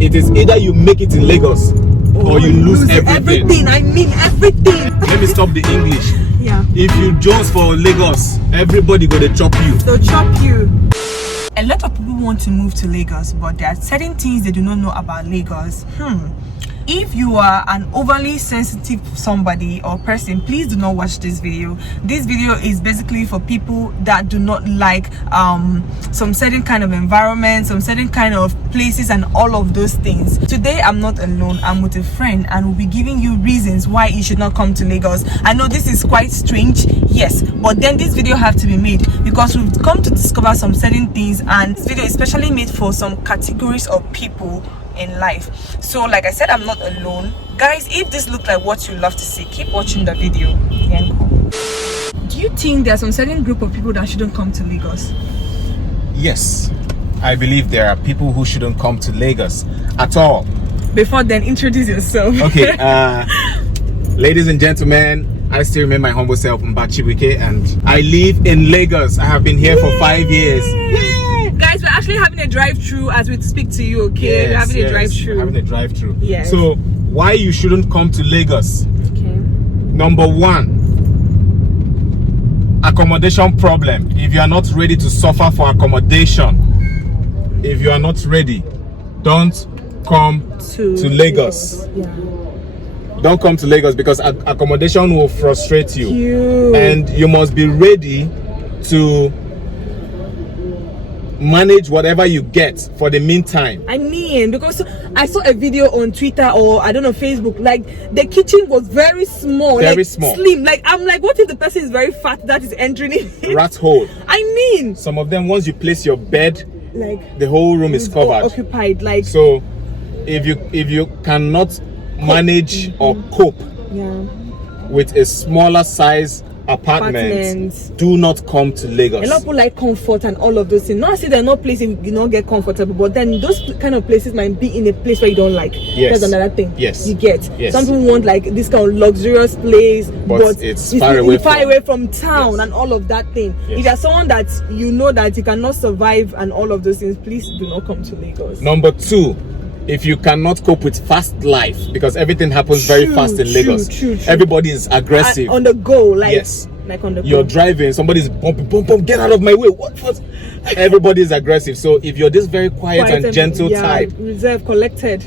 It is either you make it in Lagos or you lose everything. I mean everything. Let me stop the English. Yeah. If you jones for Lagos, everybody go to chop you. They'll chop you. A lot of people want to move to Lagos, but there are certain things they do not know about Lagos. If you are an overly sensitive somebody or person, please do not watch this video. This video is basically for people that do not like some certain kind of environment, some certain kind of places, and all of those things. Today I'm not alone, I'm with a friend, and we'll be giving you reasons why you should not come to Lagos. I know this is quite strange, yes, but then this video have to be made because we've come to discover some certain things, and this video is specially made for some categories of people in life. So like I said, I'm not alone, guys. If this looks like what you love to see, keep watching the video. Do you think there's some certain group of people that shouldn't come to Lagos? Yes, I believe there are people who shouldn't come to Lagos at all. Before then, introduce yourself. Okay, ladies and gentlemen, I still remain my humble self, Mbah Chibuike, and I live in Lagos. I have been here for 5 years. Guys, we're actually having a drive-through as we speak to you, okay? Yes, we're having a drive-through. Having a drive-through. Yes. So, why you shouldn't come to Lagos? Okay. Number one, accommodation problem. If you are not ready to suffer for accommodation, if you are not ready, don't come to Lagos. Yeah. Don't come to Lagos because accommodation will frustrate you. And you must be ready to manage whatever you get for the meantime. I mean, because I saw a video on Twitter or I don't know, Facebook, like the kitchen was very small, very small, slim. Like I'm like, what if the person is very fat that is entering it? Rat hole. I mean, some of them, once you place your bed, like the whole room is covered, occupied. Like, so if you cannot manage or cope with a smaller size apartments, do not come to Lagos. A lot of people like comfort and all of those things. Not say they're not places you don't get comfortable, but then those kind of places might be in a place where you don't like. Yes. That's another thing. Yes. You get. Yes. Some people want like this kind of luxurious place, but it's far away from town and all of that thing. Yes. If you're someone that you know that you cannot survive and all of those things, please do not come to Lagos. Number two, if you cannot cope with fast life, because everything happens very fast in Lagos. True. Everybody is aggressive. On the go, like. Yes. Like on the you're driving, somebody's bumping, get out of my way. What? Everybody is aggressive. So if you're this very quiet and gentle type, reserved, collected,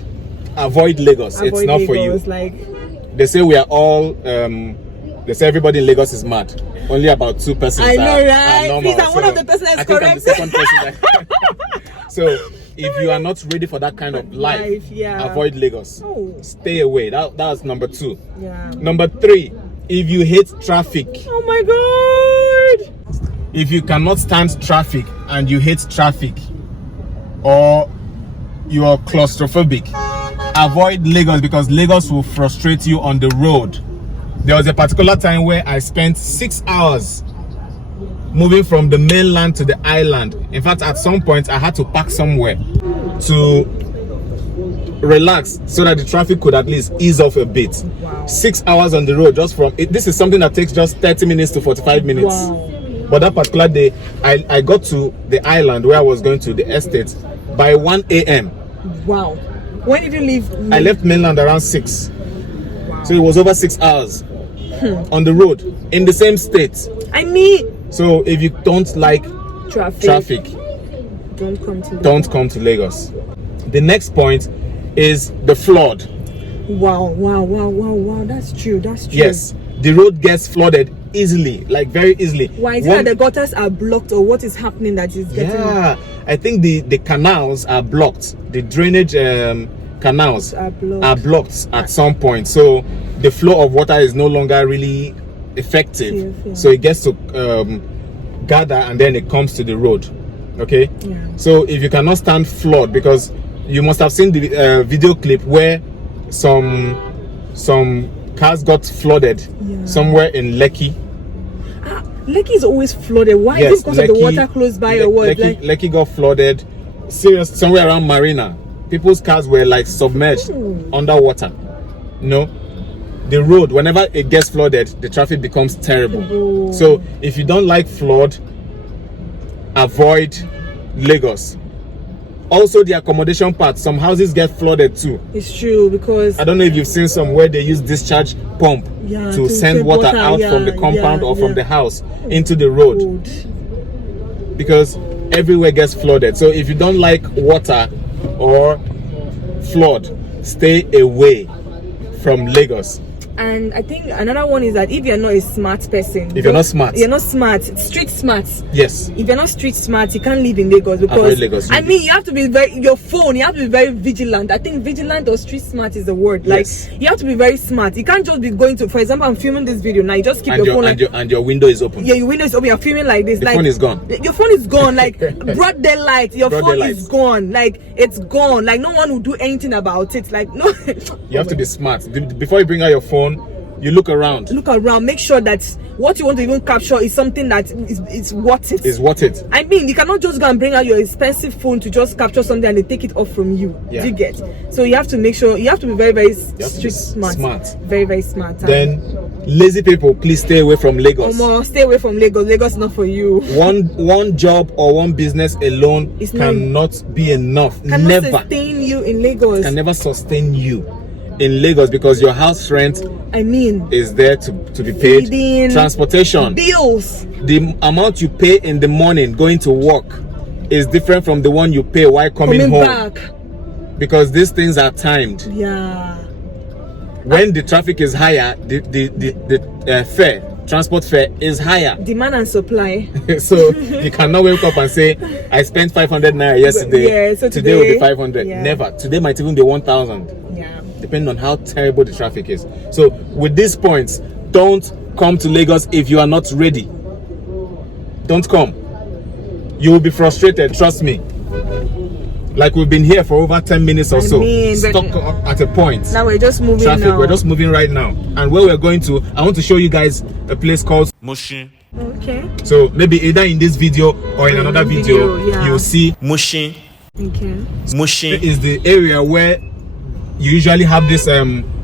avoid Lagos. It's not Lagos, for you. Like, they say we are all they say everybody in Lagos is mad. Only about 2 persons I know, right? are normal. Please, I'm one of the persons that's correct. I'm the second person. So if you are not ready for that kind of life, avoid Lagos. Stay away. That's number 2. Number 3, if you hate traffic. Oh my God! If you cannot stand traffic and you hate traffic, or you are claustrophobic, avoid Lagos because Lagos will frustrate you on the road. There was a particular time where I spent 6 hours moving from the mainland to the island. In fact, at some point I had to park somewhere to relax so that the traffic could at least ease off a bit. 6 hours on the road just from it. This is something that takes just 30 minutes to 45 minutes. But that particular day I got to the island where I was going to the estate by 1 a.m. Wow. When did you leave? I left mainland around 6. So it was over 6 hours on the road in the same state. I mean, so if you don't like traffic, don't come to Lagos. The next point is the flood. Wow, that's true. Yes, the road gets flooded easily, like very easily. Why is it that the gutters are blocked, or what is happening that is getting? I think the canals are blocked. The drainage canals are blocked at some point, so the flow of water is no longer really effective. So it gets to gather and then it comes to the road. Okay. So if you cannot stand flood, because you must have seen the video clip where some cars got flooded somewhere in Lekki. Lekki is always flooded. Why? Is it because of the water close by or what? Lekki got flooded. Serious, somewhere around Marina. People's cars were like submerged underwater. The road, whenever it gets flooded, the traffic becomes terrible. So if you don't like flood, avoid Lagos. Also, the accommodation part, some houses get flooded too. It's true, because I don't know if you've seen some where they use discharge pump to send water out from the compound or from the house into the road. Because everywhere gets flooded. So if you don't like water or flood, stay away from Lagos. And I think another one is that if you're not a smart person, if you're not smart, street smart. Yes. If you're not street smart, you can't live in Lagos, because Lagos, I mean, you have to be you have to be very vigilant. I think vigilant or street smart is the word. Like, you have to be very smart. You can't just be going to, for example, I'm filming this video now. You just keep your phone and your window is open. Yeah, your window is open. You're filming like this. The phone is gone. Your phone is gone. Like broad daylight. Your phone is gone. Like, it's gone. Like, no one will do anything about it. Like, no. You have to be smart. Before you bring out your phone, you look around. Make sure that what you want to even capture is something that is worth it. Is worth it. I mean, you cannot just go and bring out your expensive phone to just capture something and they take it off from you. Yeah. Do you get? So you have to make sure, you have to be very, very smart. Very, very smart. Then, lazy people, please stay away from Lagos. Stay away from Lagos. Lagos is not for you. One job or one business alone cannot be enough. Cannot sustain you in Lagos. Can never sustain you in Lagos, because your house rent, is there to be paid. Feeding, transportation, bills. The amount you pay in the morning going to work is different from the one you pay while coming home back, because these things are timed. Yeah. When the traffic is higher, the transport fare is higher. Demand and supply. So you cannot wake up and say, I spent 500 naira yesterday, so today will be 500. Never. Today might even be 1,000. Depending on how terrible the traffic is. So with these points, don't come to Lagos if you are not ready. Don't come. You will be frustrated, trust me. Like, we've been here for over 10 minutes or stuck at a point. Now we're just moving. We're just moving right now. And where we're going to, I want to show you guys a place called Mushin. Okay. So maybe either in this video or in another video, you'll see Mushin. Okay. Mushin is the area where you usually have this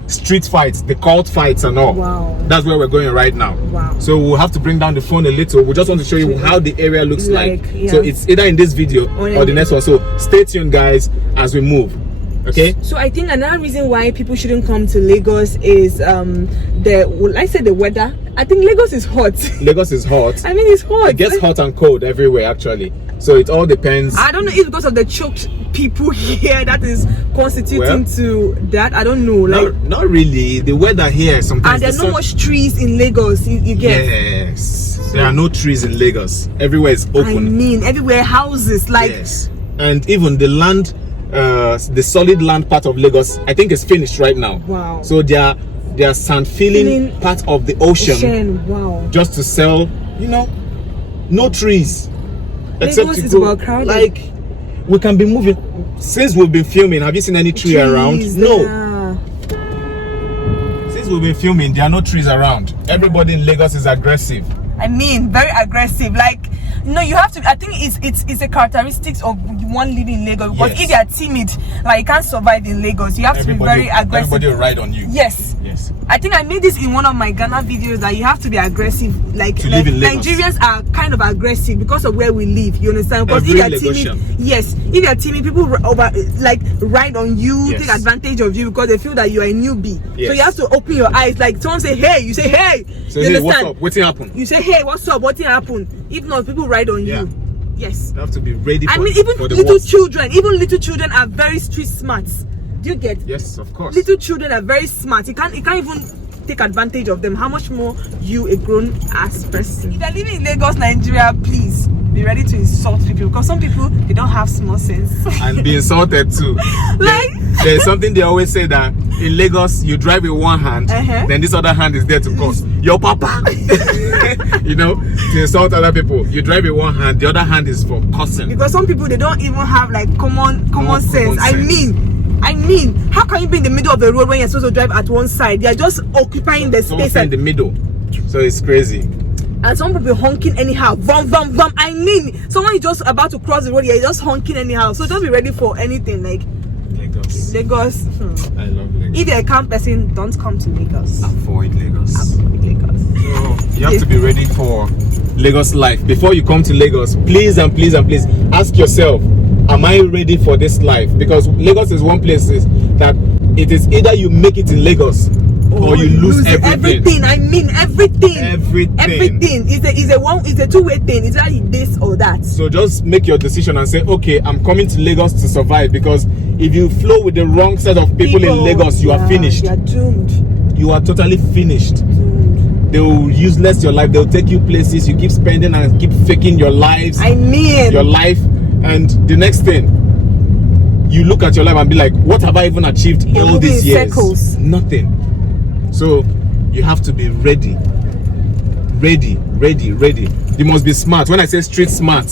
street fights, the cult fights and all. Wow. That's where we're going right now. Wow. So we'll have to bring down the phone a little. We just want to show you how the area looks like. So it's either in this video or the next one. So stay tuned, guys, as we move. Okay. So I think another reason why people shouldn't come to Lagos is the weather. I think Lagos is hot. Lagos is hot. I mean, it's hot. It gets hot and cold everywhere, actually. So it all depends. I don't know if because of the choked people here that is constituting to that. I don't know. Like, not really. The weather here sometimes. And there's no much trees in Lagos. You get. Yes. There are no trees in Lagos. Everywhere is open. I mean, everywhere houses. Like. Yes. And even the land, the solid land part of Lagos, I think is finished right now. Wow. So they are sand filling part of the ocean. Wow. Just to sell, no trees. Lagos is about crowded. Like, we can be moving. Since we've been filming, have you seen any tree around? No. Since we've been filming, there are no trees around. Everybody in Lagos is aggressive. I mean, very aggressive. Like, you have to. I think it's a characteristics of one living in Lagos. Because if you are timid, like, you can't survive in Lagos. You have to be very aggressive. Everybody will ride on you. Yes. I think I made this in one of my Ghana videos, that you have to be aggressive. Like Nigerians are kind of aggressive because of where we live. You understand? Because if you're timid, if you're timid, people ride on you, take advantage of you because they feel that you are a newbie. So you have to open your eyes. Like, someone say hey, you say hey. So hey, what's up? What's happened? You say hey, what's up? What's happened? If not, people ride on you. Yes. You have to be ready. Even little children are very street smart. Do you get? Yes, of course. Little children are very smart. You can't even take advantage of them. How much more you, a grown-ass person? If you're living in Lagos, Nigeria, please be ready to insult people, because some people, they don't have small sense. And be insulted too. There's something they always say, that in Lagos you drive with one hand, then this other hand is there to curse your papa. To insult other people. You drive with one hand, the other hand is for cursing. Because some people, they don't even have like common sense. I mean, how can you be in the middle of the road when you're supposed to drive at one side? You're just occupying the space in the middle. So it's crazy. And some people honking anyhow. Vom, vom, vom. I mean, someone is just about to cross the road, you're just honking anyhow. So don't be ready for anything. Like Lagos. I love Lagos. If you're a calm person, don't come to Lagos. Avoid Lagos. So you have to be ready for Lagos life. Before you come to Lagos, please and please and please ask yourself, am I ready for this life? Because Lagos is one place that it is either you make it in Lagos or you lose everything. I mean everything. Everything. It's a two-way thing. It's either this or that. So just make your decision and say, okay, I'm coming to Lagos to survive. Because if you flow with the wrong set of people in Lagos, you are finished. You are doomed. You are totally finished. Doomed. They will useless your life. They'll take you places. You keep spending and keep faking your lives. I mean your life. And the next thing, you look at your life and be like, what have I even achieved all these years? Circles. Nothing. So you have to be ready. You must be smart. When I say street smart,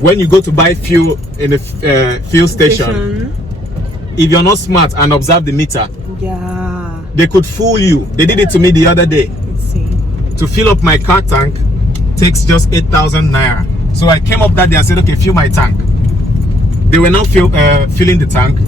when you go to buy fuel in a fuel station, if you're not smart and observe the meter, they could fool you. They did it to me the other day. Let's see. To fill up my car tank takes just 8,000 naira. So I came up that day and said, okay, fill my tank. They were now filling the tank.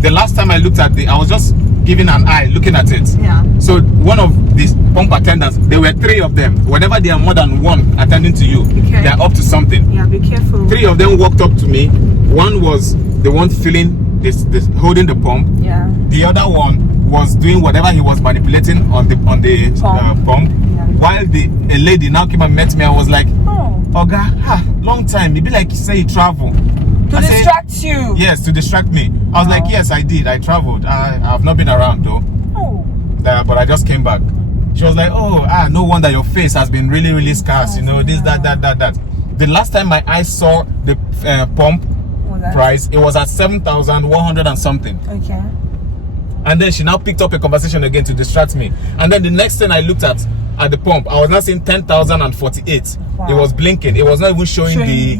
The last time I looked at I was just giving an eye, looking at it. Yeah. So one of these pump attendants, there were 3 of them. Whenever they are more than one attending to you, they are up to something. Yeah, be careful. 3 of them walked up to me. One was the one filling this holding the pump. Yeah. The other one was doing whatever he was manipulating on the pump. Yeah. While a lady now came and met me and was like, oh, Oga, long time. It be like you say you travel. To distract you? Yes, to distract me. I was like, yes, I did. I traveled. I've not been around though. Oh. But I just came back. She was like, oh, no wonder your face has been really, really scarce. You know, this, that. The last time my eyes saw the pump price, it was at 7,100 and something. Okay. And then she now picked up a conversation again to distract me. And then the next thing I looked at the pump, I was now seeing 10,048. Wow. It was blinking. It was not even showing the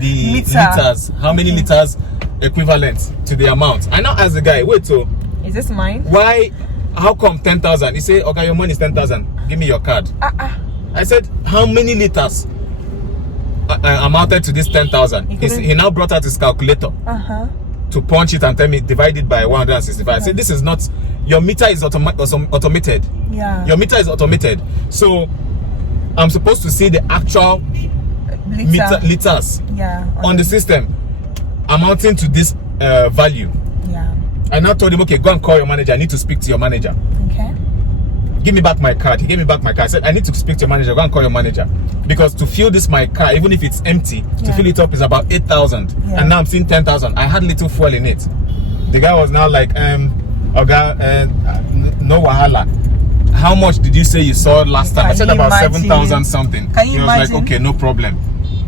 liters. How many liters equivalent to the amount. I now asked the guy, wait, so is this mine? Why? How come 10,000? He said, okay, your money is 10,000. Give me your card. I said, how many liters amounted to this 10,000? He now brought out his calculator to punch it and tell me divide it by 165. I said, this is not, your meter is automated. Yeah. Your meter is automated. So I'm supposed to see the actual liters on the system amounting to this value. Yeah. I now told him, okay, go and call your manager. I need to speak to your manager. Okay. Give me back my card. He gave me back my card. I said, I need to speak to your manager. Go and call your manager. Because to fill this my car, even if it's empty, to fill it up is about 8,000. And now I'm seeing 10,000. I had little fuel in it. The guy was now like, Oga, no wahala. How much did you say you saw last time? I said about 7,000 something. Can you imagine? He was like, okay, no problem.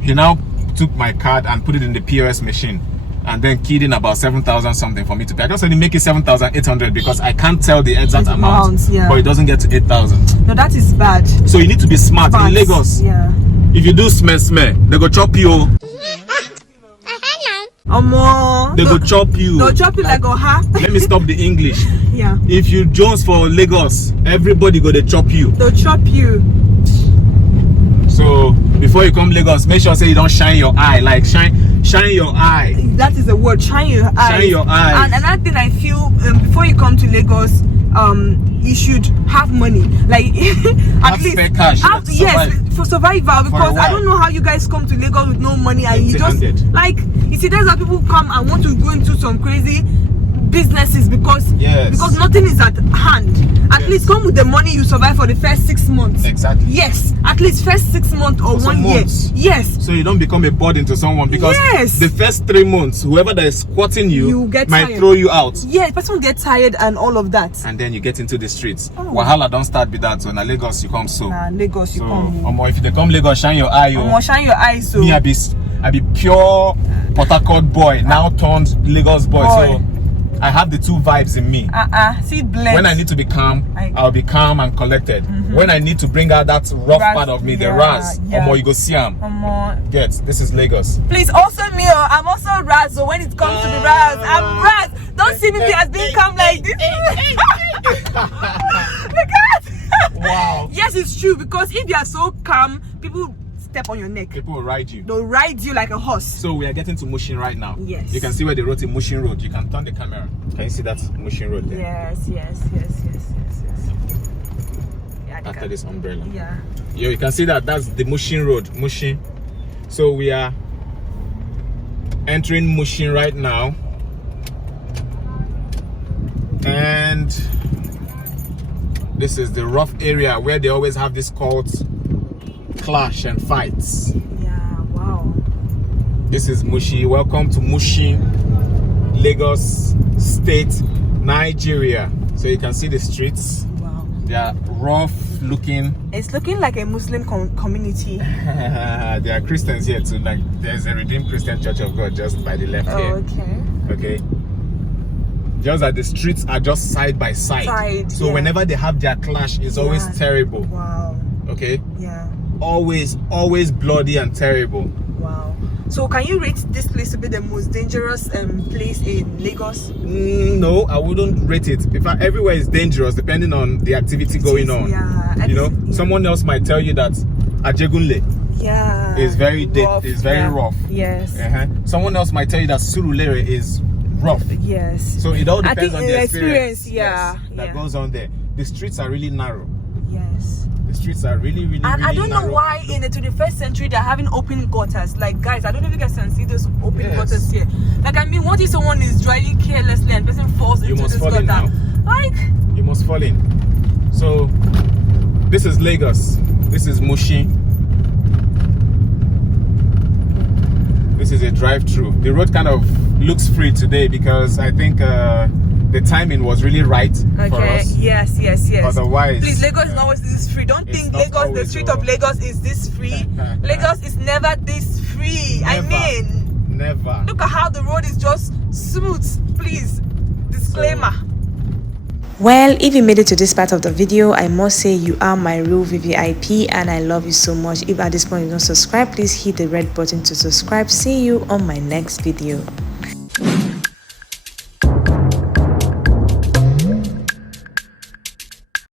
He now took my card and put it in the POS machine and then keyed in about 7,000 something for me to pay. I just said make it 7,800 because I can't tell the exact amount, but it doesn't get to 8,000. No, that is bad. So you need to be smart. In Lagos. Yeah. If you do smell, they go chop you. They go chop you. They'll chop you like Let me stop the English. Yeah. If you Jones for Lagos, everybody go to chop you. They'll chop you. So before you come Lagos, make sure say you don't shine your eye. Like shine your eye. That is the word. Shine your eye. Shine your eye. And another thing I feel, before you come to Lagos, you should have money. Like at least spare cash. For survival. Because I don't know how you guys come to Lagos with no money and you just you see, there's how people come and want to go into some crazy businesses because nothing is at hand. At least come with the money you survive for the first 6 months. Exactly. Yes, at least first 6 months or 1 year. Yes. So you don't become a burden to someone because the first 3 months, whoever that is squatting you might throw you out. Yeah, person get tired and all of that. And then you get into the streets. Wahala don't start with that. So in Lagos you come Lagos you come. If they come Lagos, shine your eye. Shine your eyes. So me, I be pure Port Harcourt boy now turned Lagos boy. So I have the two vibes in me. See, blend. When I need to be calm, I'll be calm and collected. When I need to bring out that rough part of me, the Raz, you go see him. This is Lagos. Please, also me, I'm also Raz. So when it comes to the Raz, I'm Raz. Don't see me as being calm like this. Look at. Wow. Yes, it's true because if you are so calm, people step on your neck. People will ride you. They'll ride you like a horse. So we are getting to Mushin right now. Yes. You can see where they wrote in Mushin Road. You can turn the camera. Can you see that Mushin Road there? Yes. Yeah, after this umbrella. Yeah. You can see that that's the Mushin Road. Mushin. So we are entering Mushin right now, and this is the rough area where they always have this called clash and fights. Yeah, wow. This is Mushi. Welcome to Mushin, Lagos State, Nigeria. So you can see the streets. Wow. They are rough looking. It's looking like a Muslim community. There are Christians here too. Like there's a Redeemed Christian Church of God just by the left here. Okay. Just that the streets are just side by side. So whenever they have their clash, it's always terrible. Wow. Okay. Yeah. Always bloody and terrible. Wow. So can you rate this place to be the most dangerous place in Lagos? No, I wouldn't rate it. In fact, everywhere is dangerous depending on the activity going on. Yeah. You know, someone else might tell you that Ajegunle is very rough. is very rough. Yes. Someone else might tell you that Surulere is rough. Yes. So it all depends on the experience. That goes on there. The streets are really narrow. Yes. The streets are really and really I don't narrow. know why in the 21st century they're having open gutters. Like, guys, I don't know if you guys can see those open gutters here. Like, I mean, what if someone is driving carelessly and person falls into this gutter? Now. Like, you must fall in. So this is Lagos. This is Mushin. This is a drive-through. The road kind of looks free today because I think the timing was really right for us. Yes. Otherwise, please, Lagos is not always this free. Don't think Lagos, the street of Lagos is this free. Lagos is never this free. Never. Look at how the road is just smooth. Please, disclaimer. Well, if you made it to this part of the video, I must say you are my real VVIP and I love you so much. If at this point you don't subscribe, please hit the red button to subscribe. See you on my next video.